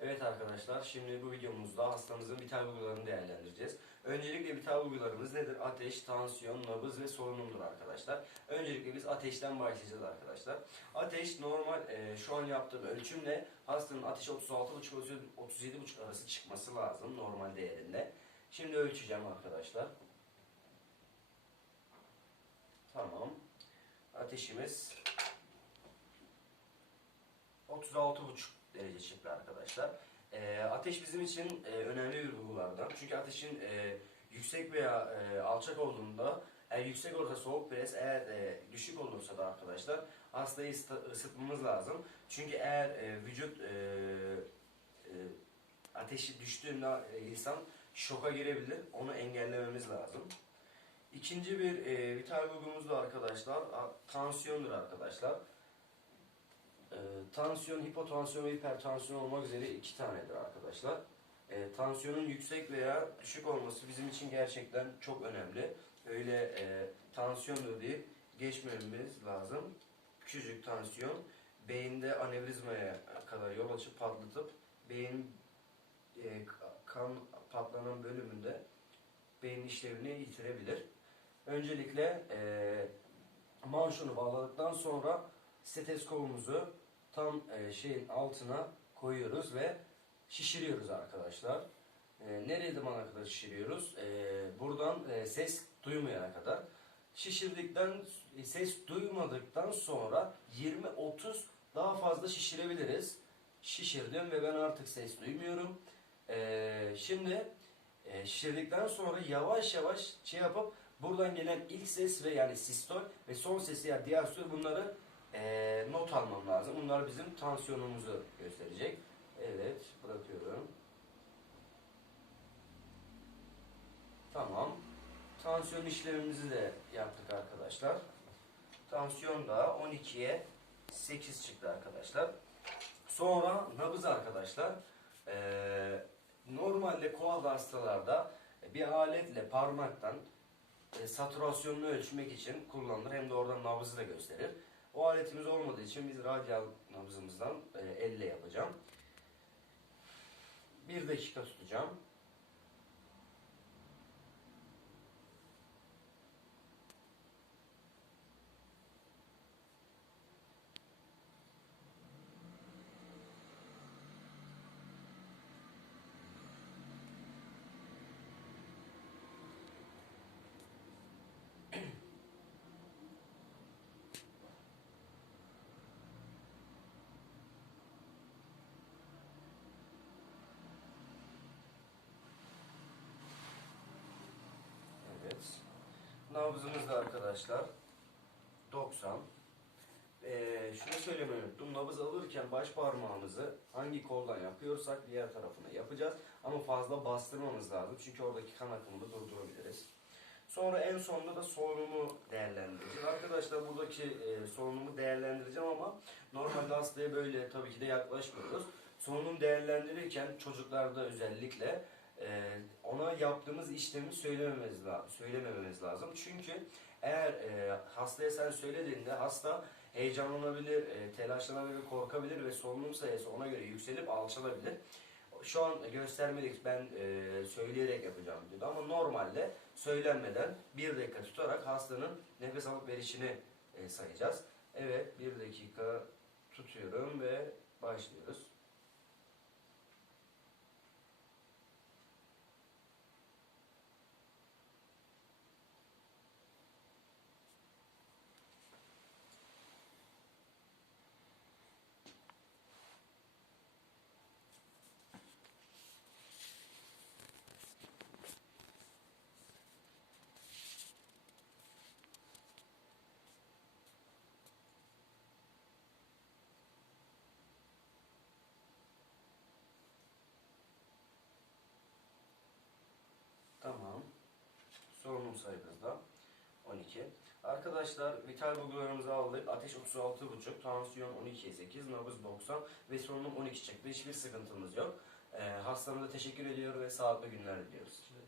Evet arkadaşlar, şimdi bu videomuzda hastamızın vital bulgularını değerlendireceğiz. Öncelikle vital bulgularımız nedir? Ateş, tansiyon, nabız ve solunumdur arkadaşlar. Öncelikle biz ateşten başlayacağız arkadaşlar. Ateş normal, e, şu an yaptığım ölçümle hastanın ateşi 36,5-37,5 arası çıkması lazım normal değerinde. Şimdi ölçeceğim arkadaşlar. Tamam. Ateşimiz 36,5 derece çıktı arkadaşlar. Ee, ateş bizim için e, önemli bir bulgulardan. Çünkü ateşin e, yüksek veya e, alçak olduğunda eğer yüksek olursa soğuk pres, eğer e, düşük olursa da arkadaşlar hastayı ısıt- ısıtmamız lazım. Çünkü eğer e, vücut e, e, ateşi düştüğünde e, insan şoka girebilir. Onu engellememiz lazım. İkinci bir e, vital bulgumuz da arkadaşlar tansiyondur arkadaşlar. E, tansiyon, hipotansiyon ve hipertansiyon olmak üzere iki tanedir arkadaşlar. E, tansiyonun yüksek veya düşük olması bizim için gerçekten çok önemli. Öyle e, tansiyondur deyip geçmememiz lazım. Küçücük tansiyon beyinde anevrizmaya kadar yol açıp patlatıp beyin e, kan patlanan bölümünde beyin işlevini yitirebilir. Öncelikle e, manşonu bağladıktan sonra steteskopumuzu tam e, şeyin altına koyuyoruz ve şişiriyoruz arkadaşlar. E, nereye zamana kadar şişiriyoruz? E, buradan e, ses duymayana kadar. Şişirdikten, e, ses duymadıktan sonra 20-30 daha fazla şişirebiliriz. Şişirdim ve ben artık ses duymuyorum. E, şimdi e, şişirdikten sonra yavaş yavaş şey yapıp buradan gelen ilk ses ve yani sistol ve son sesi yani diastol bunları e, not almam lazım. Bunlar bizim tansiyonumuzu gösterecek. Evet bırakıyorum. Tamam. Tansiyon işlemimizi de yaptık arkadaşlar. Tansiyon da 12'ye 8 çıktı arkadaşlar. Sonra nabız arkadaşlar. Ee, normalde koal hastalarda bir aletle parmaktan e, satürasyonunu ölçmek için kullanılır. Hem de oradan nabızı da gösterir. O aletimiz olmadığı için biz radyal nabzımızdan e, elle yapacağım. Bir dakika tutacağım. Evet. Nabzımız da arkadaşlar 90. Ee, şunu söylemeyi unuttum. Nabız alırken baş parmağımızı hangi koldan yapıyorsak diğer tarafına yapacağız. Ama fazla bastırmamız lazım. Çünkü oradaki kan akımını durdurabiliriz. Sonra en sonunda da solunumu değerlendireceğiz. Arkadaşlar buradaki e, solunumu değerlendireceğim ama normalde hastaya böyle tabii ki de yaklaşmıyoruz. Solunum değerlendirirken çocuklarda özellikle e, ona yaptığımız işlemi söylemememiz, la- söylemememiz lazım. Çünkü eğer e, hastaya sen söylediğinde hasta heyecanlanabilir, e, telaşlanabilir, korkabilir ve solunum sayısı ona göre yükselip alçalabilir. Şu an göstermelik ben e, söyleyerek yapacağım dedi ama normalde söylenmeden bir dakika tutarak hastanın nefes alıp verişini e, sayacağız. Evet bir dakika tutuyorum ve başlıyoruz. Tamam. Solunum sayımız da 12. Arkadaşlar vital bulgularımızı aldık. Ateş 36,5, tansiyon 12'ye 8, nabız 90 ve solunum 12 çıktı. Hiçbir sıkıntımız yok. Ee, hastamıza teşekkür ediyor ve sağlıklı günler diliyoruz. Ediyoruz.